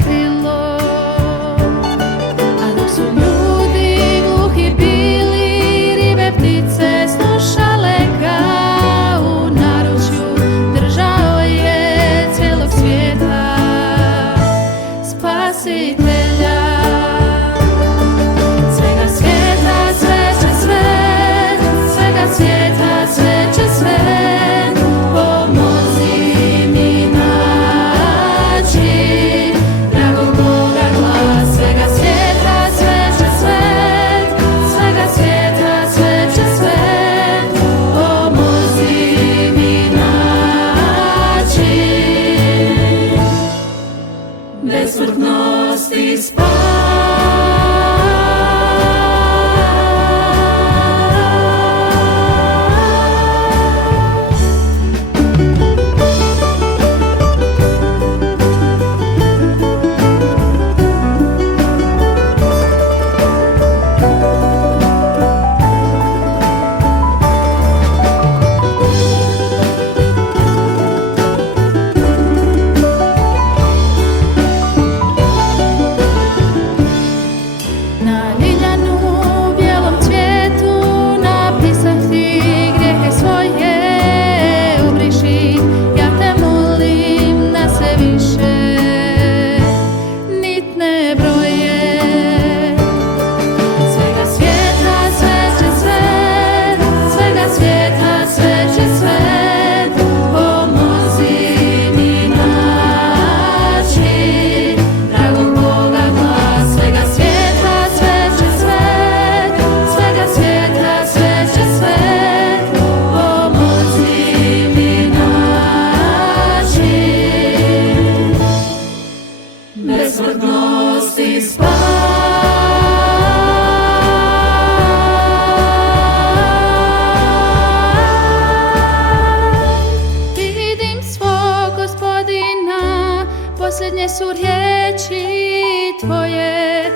skrilo. A dok su ljudi gluhi bili, ribe ptice slušale ga, u naručju držao je cijelog svijeta Spasitelja. Svega svijeta sveće svet, svega svijeta sveće svet, pomozi mi naći dragog Boga glas. Svega svijeta sveće svet, svega svijeta sveće svet, pomozi mi naći bez smrtnosti spas. Na ljiljanu bijelom cvijetu napisah ti grijehe svoje, obriši, ja te molim, da se više nit ne broje. Svega svijeta sveće svet, svega svijeta sveće svet, pomozi mi naći dragog Boga glas. Svega svijeta sveće svet, svega svijeta sveće svet, pomozi mi naći bez smrtnosti spas. Vidim svog Gospodina, posljednje su riječi tvoje,